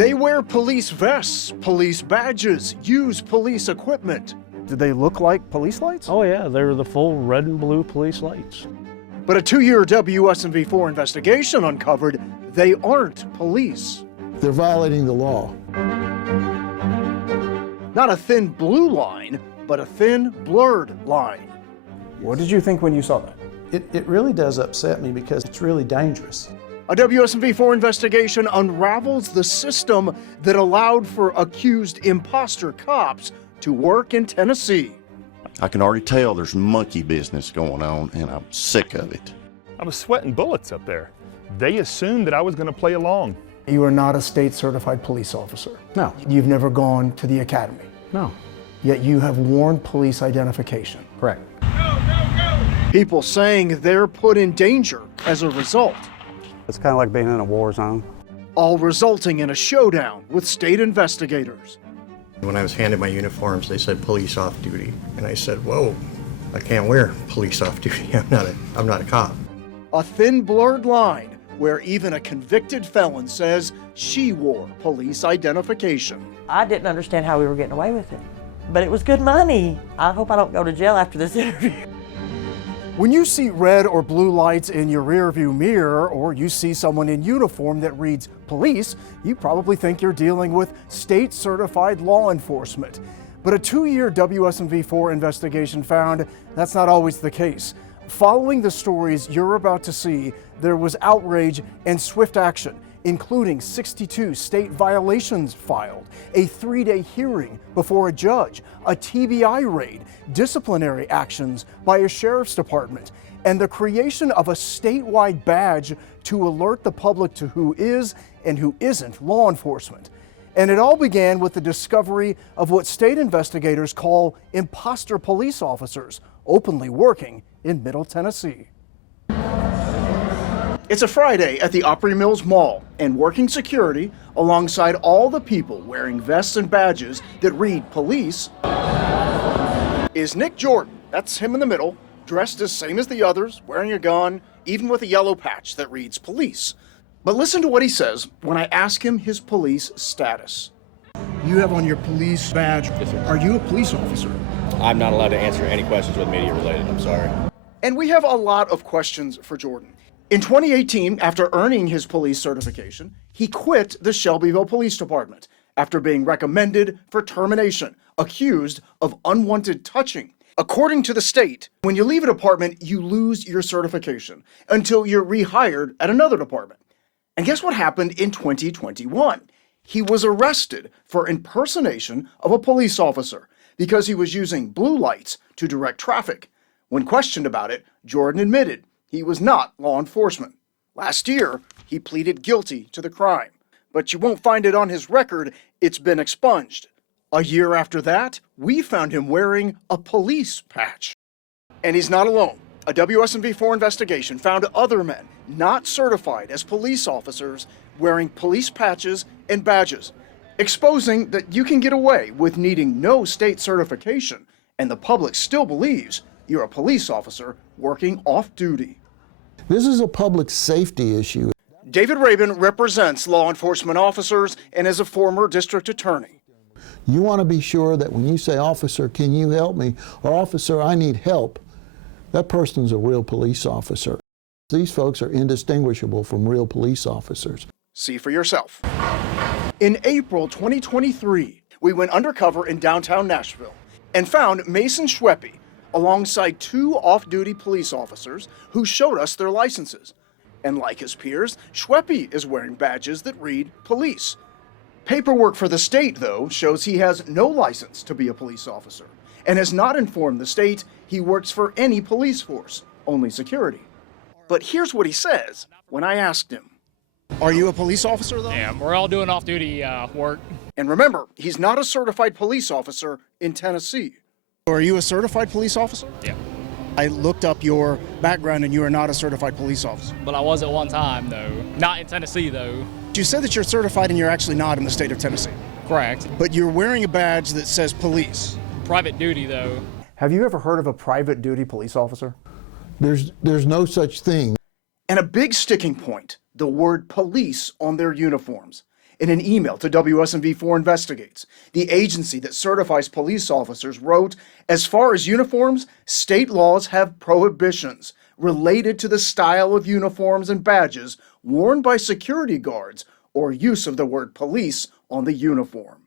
They wear police vests, police badges, use police equipment. Do they look like police lights? Oh yeah, they're the full red and blue police lights. But a 2-year WSMV4 investigation uncovered they aren't police. They're violating the law. Not a thin blue line, but a thin blurred line. What did you think when you saw that? It really does upset me because it's really dangerous. A WSMV4 investigation unravels the system that allowed for accused imposter cops to work in Tennessee. I can already tell there's monkey business going on, and I'm sick of it. I was sweating bullets up there. They assumed that I was going to play along. You are not a state certified police officer. No. You've never gone to the academy. No. Yet you have worn police identification. Correct. People saying they're put in danger as a result. It's kind of like being in a war zone. All resulting in a showdown with state investigators. When I was handed my uniforms, they said police off duty. And I said, whoa, I can't wear police off duty. I'm not a cop. A thin blurred line where even a convicted felon says she wore police identification. I didn't understand how we were getting away with it, but it was good money. I hope I don't go to jail after this interview. When you see red or blue lights in your rearview mirror, or you see someone in uniform that reads police, you probably think you're dealing with state certified law enforcement. But a 2-year WSMV4 investigation found that's not always the case. Following the stories you're about to see, there was outrage and swift action, including 62 state violations filed, a 3-day hearing before a judge, a TBI raid, disciplinary actions by a sheriff's department, and the creation of a statewide badge to alert the public to who is and who isn't law enforcement. And it all began with the discovery of what state investigators call imposter police officers openly working in Middle Tennessee. It's a Friday at the Opry Mills Mall, and working security alongside all the people wearing vests and badges that read police is Nick Jordan. That's him in the middle, dressed as same as the others, wearing a gun, even with a yellow patch that reads police. But listen to what he says when I ask him his police status. You have on your police badge. Yes, sir. Are you a police officer? I'm not allowed to answer any questions with media related, I'm sorry. And we have a lot of questions for Jordan. In 2018, after earning his police certification, he quit the Shelbyville Police Department after being recommended for termination, accused of unwanted touching. According to the state, when you leave a department, you lose your certification until you're rehired at another department. And guess what happened in 2021? He was arrested for impersonation of a police officer because he was using blue lights to direct traffic. When questioned about it, Jordan admitted he was not law enforcement. Last year, he pleaded guilty to the crime, but you won't find it on his record. It's been expunged. A year after that, we found him wearing a police patch. And he's not alone. A WSMV4 investigation found other men not certified as police officers wearing police patches and badges, exposing that you can get away with needing no state certification, and the public still believes you're a police officer working off-duty. This is a public safety issue. David Rabin represents law enforcement officers and is a former district attorney. You want to be sure that when you say, officer, can you help me? Or officer, I need help. That person's a real police officer. These folks are indistinguishable from real police officers. See for yourself. In April 2023, we went undercover in downtown Nashville and found Mason Schweppe alongside 2 off-duty police officers who showed us their licenses. And like his peers, Schweppe is wearing badges that read police. Paperwork for the state, though, shows he has no license to be a police officer and has not informed the state he works for any police force, only security. But here's what he says when I asked him. Are you a police officer, though? Yeah, we're all doing off-duty work. And remember, he's not a certified police officer in Tennessee. Are you a certified police officer? Yeah. I looked up your background and you are not a certified police officer. But I was at one time, though. Not in Tennessee, though. You said that you're certified and you're actually not in the state of Tennessee. Correct. But you're wearing a badge that says police. Private duty, though. Have you ever heard of a private duty police officer? There's no such thing. And a big sticking point, the word police on their uniforms. In an email to WSMV4 Investigates, the agency that certifies police officers wrote, "As far as uniforms, state laws have prohibitions related to the style of uniforms and badges worn by security guards or use of the word police on the uniform."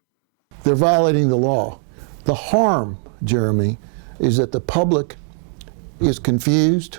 They're violating the law. The harm, Jeremy, is that the public is confused.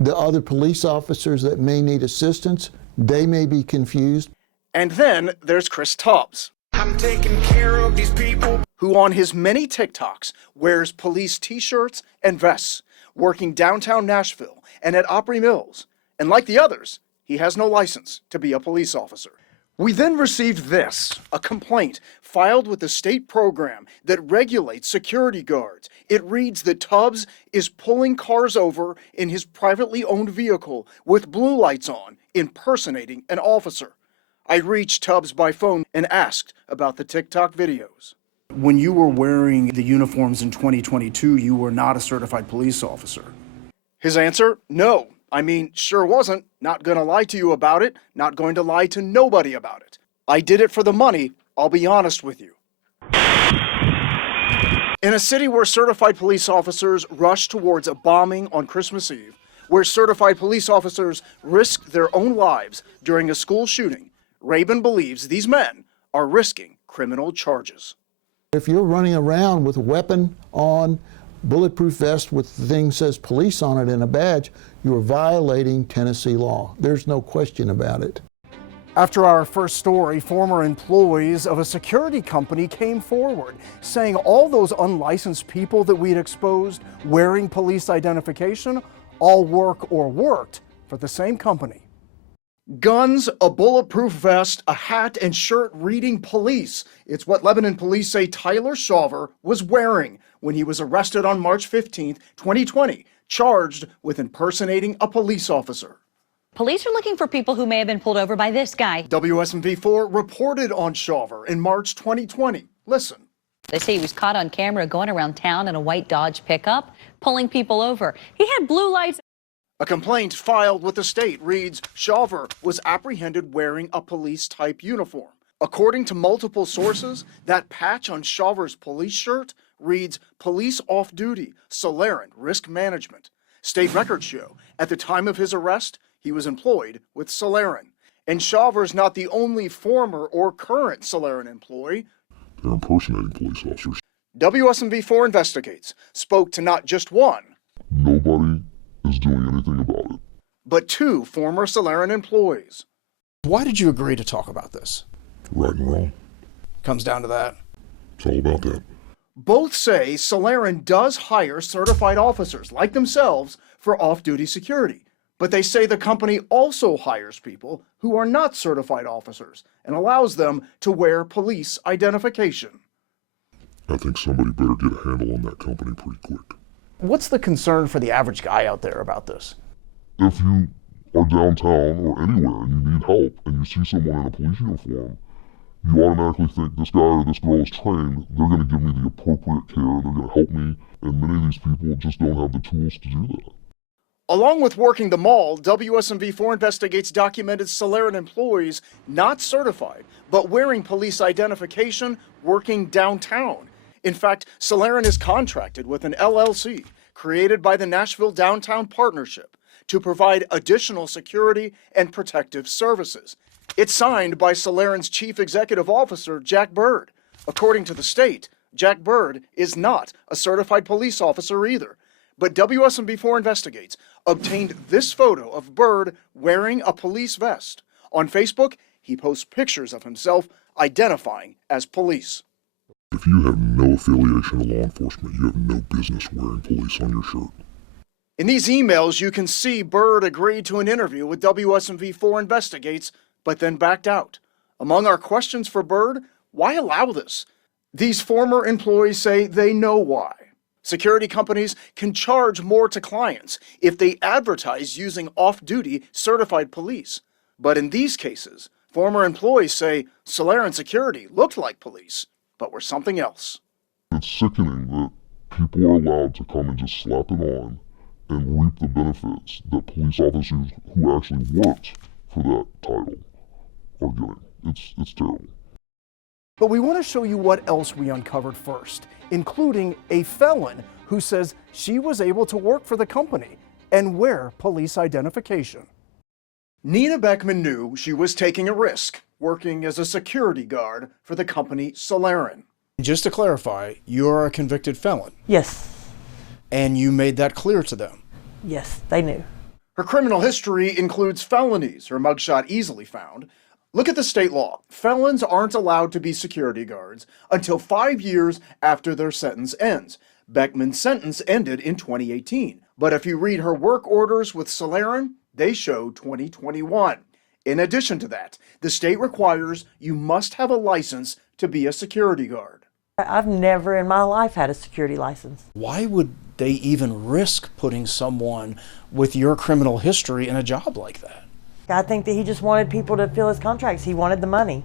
The other police officers that may need assistance, they may be confused. And then there's Chris Tubbs. I'm taking care of these people. Who on his many TikToks wears police t-shirts and vests, working downtown Nashville and at Opry Mills. And like the others, he has no license to be a police officer. We then received this, a complaint filed with the state program that regulates security guards. It reads that Tubbs is pulling cars over in his privately owned vehicle with blue lights on, impersonating an officer. I reached Tubbs by phone and asked about the TikTok videos. When you were wearing the uniforms in 2022, you were not a certified police officer. His answer, no. I mean, sure wasn't. Not gonna lie to you about it. Not going to lie to nobody about it. I did it for the money. I'll be honest with you. In a city where certified police officers rush towards a bombing on Christmas Eve, where certified police officers risk their own lives during a school shooting, Rabin believes these men are risking criminal charges. If you're running around with a weapon on, bulletproof vest with the thing that says police on it and a badge, you're violating Tennessee law. There's no question about it. After our first story, former employees of a security company came forward, saying all those unlicensed people that we'd exposed wearing police identification all work or worked for the same company. Guns, a bulletproof vest, a hat, and shirt reading police. It's what Lebanon police say Tyler Shawver was wearing when he was arrested on March 15, 2020, charged with impersonating a police officer. Police are looking for people who may have been pulled over by this guy. WSMV4 reported on Shawver in March 2020. Listen. They say he was caught on camera going around town in a white Dodge pickup, pulling people over. He had blue lights. A complaint filed with the state reads, Shawver was apprehended wearing a police-type uniform. According to multiple sources, that patch on Shawver's police shirt reads, Police Off-Duty, Solarin Risk Management. State records show, at the time of his arrest, he was employed with Solarin. And Shawver's not the only former or current Solarin employee. They're impersonating police officers. WSMV4 Investigates spoke to not just one. Nobody is doing anything about it. But two former Solarin employees. Why did you agree to talk about this? Right and wrong. Comes down to that. It's all about that. Both say Solarin does hire certified officers like themselves for off-duty security. But they say the company also hires people who are not certified officers and allows them to wear police identification. I think somebody better get a handle on that company pretty quick. What's the concern for the average guy out there about this? If you are downtown or anywhere and you need help and you see someone in a police uniform, you automatically think this guy or this girl is trained, they're going to give me the appropriate care, they're going to help me, and many of these people just don't have the tools to do that. Along with working the mall, WSMV4 Investigates documented Solarin employees not certified, but wearing police identification working downtown. In fact, Solarin is contracted with an LLC created by the Nashville Downtown Partnership to provide additional security and protective services. It's signed by Solarin's Chief Executive Officer, Jack Bird. According to the state, Jack Bird is not a certified police officer either. But WSMV4 Investigates obtained this photo of Bird wearing a police vest. On Facebook, he posts pictures of himself identifying as police. If you have no affiliation to law enforcement, you have no business wearing police on your shirt. In these emails, you can see Bird agreed to an interview with WSMV4 Investigates, but then backed out. Among our questions for Bird, why allow this? These former employees say they know why. Security companies can charge more to clients if they advertise using off-duty certified police. But in these cases, former employees say Solarin Security looked like police, but were something else. It's sickening that people are allowed to come and just slap it on and reap the benefits that police officers who actually worked for that title are getting. It's terrible. But we want to show you what else we uncovered first, including a felon who says she was able to work for the company and wear police identification. Nina Beckman knew she was taking a risk, working as a security guard for the company Solarin. Just to clarify, you're a convicted felon. Yes, And you made that clear to them. yes, they knew. Her criminal history includes felonies, her mugshot easily found. Look at the state law. Felons aren't allowed to be security guards until 5 years after their sentence ends. Beckman's sentence ended in 2018. But if you read her work orders with Solarin, they show 2021. In addition to that, the state requires you must have a license to be a security guard. I've never in my life had a security license. Why would they even risk putting someone with your criminal history in a job like that? I think that he just wanted people to fill his contracts. He wanted the money.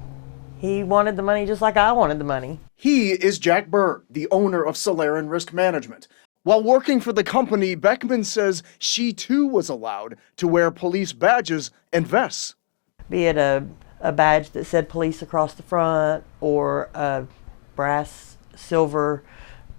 He wanted the money just like I wanted the money. He is Jack Berg, the owner of Solarin Risk Management. While working for the company, Beckman says she too was allowed to wear police badges and vests. Be it a badge that said police across the front or a brass silver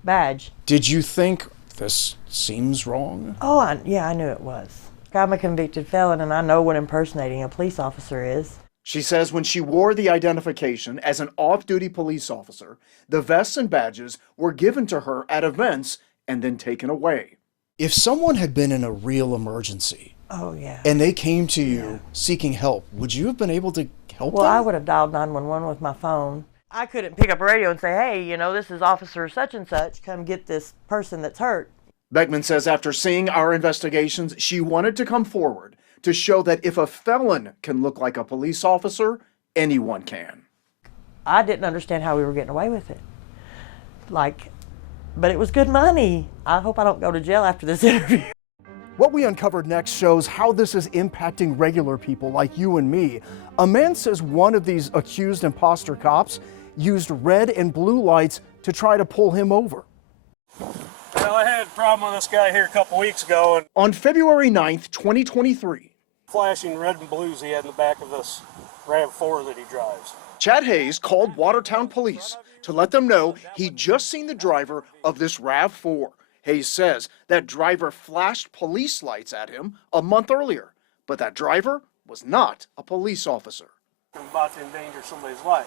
badge. Did you think this seems wrong? Oh, yeah, I knew it was. I'm a convicted felon and I know what impersonating a police officer is. She says when she wore the identification as an off-duty police officer, the vests and badges were given to her at events and then taken away. If someone had been in a real emergency, oh yeah, and they came to you seeking help, would you have been able to help well, them? I would have dialed 911 with my phone. I couldn't pick up a radio and say, hey, you know, this is Officer such and such, come get this person that's hurt. Beckman says after seeing our investigations, she wanted to come forward to show that if a felon can look like a police officer, anyone can. I didn't understand how we were getting away with it. But it was good money. I hope I don't go to jail after this interview. What we uncovered next shows how this is impacting regular people like you and me. A man says one of these accused imposter cops used red and blue lights to try to pull him over. Well, I had a problem with this guy here a couple weeks ago, and on February 9th, 2023, flashing red and blues he had in the back of this RAV4 that he drives. Chad Hayes called Watertown Police to let them know he'd just seen the driver of this RAV4. Hayes says that driver flashed police lights at him a month earlier, but that driver was not a police officer. I'm about to endanger somebody's life.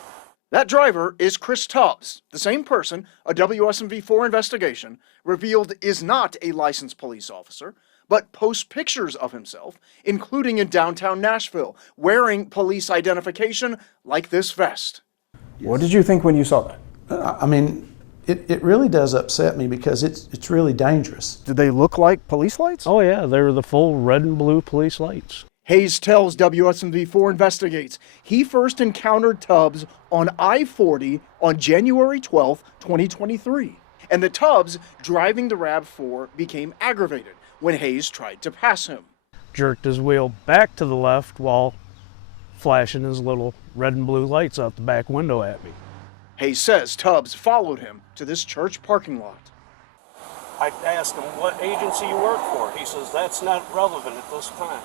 That driver is Chris Tubbs, the same person a WSMV4 investigation revealed is not a licensed police officer, but posts pictures of himself, including in downtown Nashville, wearing police identification like this vest. What did you think when you saw that? I mean, it really does upset me because it's really dangerous. Did they look like police lights? Oh yeah, they were the full red and blue police lights. Hayes tells WSMV4 Investigates he first encountered Tubbs on I-40 on January 12, 2023. And the Tubbs driving the RAV4 became aggravated when Hayes tried to pass him. Jerked his wheel back to the left while flashing his little red and blue lights out the back window at me. Hayes says Tubbs followed him to this church parking lot. I asked him what agency you work for. He says, that's not relevant at this time.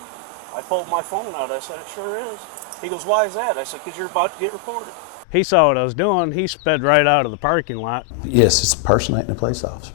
I pulled my phone out. I said, it sure is. He goes, why is that? I said, because you're about to get reported. He saw what I was doing. He sped right out of the parking lot. Yes, it's impersonating a police officer.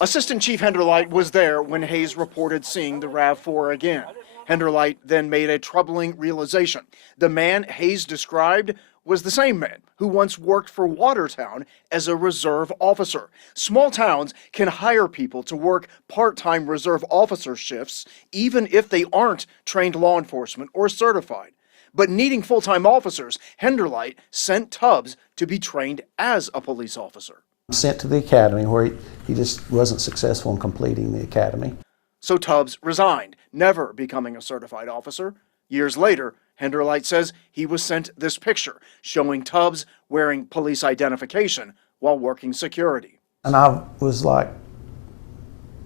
Assistant Chief Henderlight was there when Hayes reported seeing the RAV4 again. Henderlight then made a troubling realization. The man Hayes described was the same man who once worked for Watertown as a reserve officer. Small towns can hire people to work part-time reserve officer shifts even if they aren't trained law enforcement or certified. But needing full-time officers, Henderlight sent Tubbs to be trained as a police officer. Sent to the academy where he just wasn't successful in completing the academy. So Tubbs resigned, never becoming a certified officer. Years later, Henderlight says he was sent this picture showing Tubbs wearing police identification while working security. And I was like,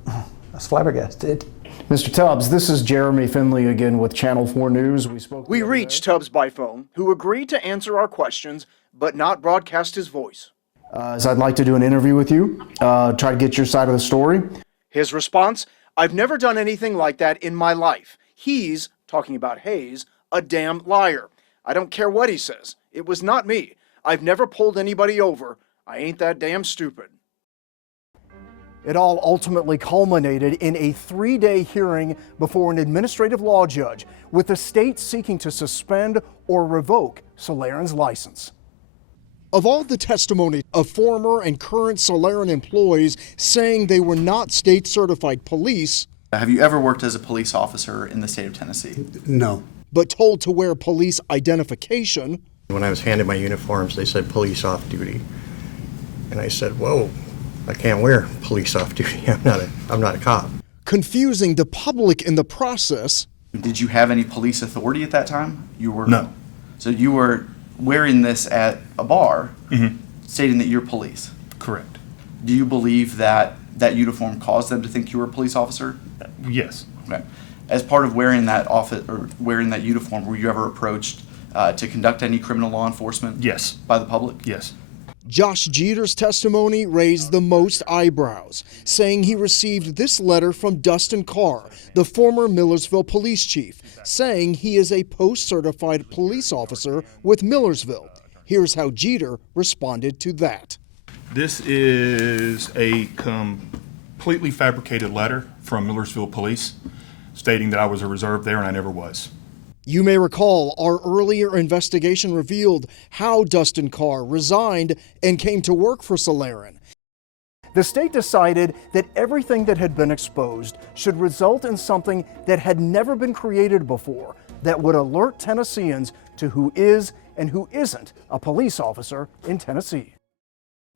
I was flabbergasted. Mr. Tubbs, this is Jeremy Finley again with Channel 4 News. We reached Tubbs by phone, who agreed to answer our questions, but not broadcast his voice. So I'd like to do an interview with you, try to get your side of the story. His response, I've never done anything like that in my life. He's, talking about Hayes, a damn liar. I don't care what he says. It was not me. I've never pulled anybody over. I ain't that damn stupid. It all ultimately culminated in a 3-day hearing before an administrative law judge, with the state seeking to suspend or revoke Soleran's license. Of all the testimony of former and current Soleran employees saying they were not state-certified police, have you ever worked as a police officer in the state of Tennessee? No. but told to wear police identification. When I was handed my uniforms, they said police off duty. And I said, whoa, I can't wear police off duty. I'm not a cop. Confusing the public in the process. Did you have any police authority at that time? You were No. So you were wearing this at a bar, stating that you're police. Correct. Do you believe that that uniform caused them to think you were a police officer? Yes. Okay. As part of wearing that wearing that uniform, were you ever approached to conduct any criminal law enforcement? Yes. By the public? Yes. Josh Jeter's testimony raised the most eyebrows, saying he received this letter from Dustin Carr, the former Millersville police chief, saying he is a post-certified police officer with Millersville. Here's how Jeter responded to that. This is a completely fabricated letter from Millersville Police stating that I was a reserve there and I never was. You may recall our earlier investigation revealed how Dustin Carr resigned and came to work for Soleran. The state decided that everything that had been exposed should result in something that had never been created before, that would alert Tennesseans to who is and who isn't a police officer in Tennessee.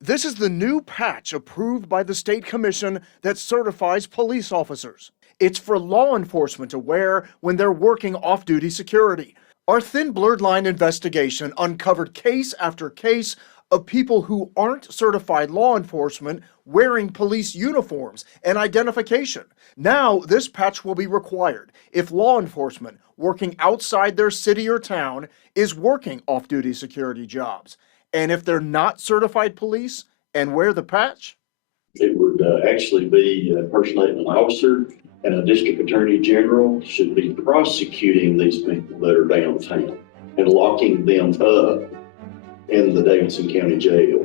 This is the new patch approved by the State Commission that certifies police officers. It's for law enforcement to wear when they're working off-duty security. Our thin blurred line investigation uncovered case after case of people who aren't certified law enforcement wearing police uniforms and identification. Now, this patch will be required if law enforcement working outside their city or town is working off-duty security jobs. And if they're not certified police and wear the patch? It would actually be a impersonating an officer, and a district attorney general should be prosecuting these people that are downtown and locking them up in the Davidson County Jail.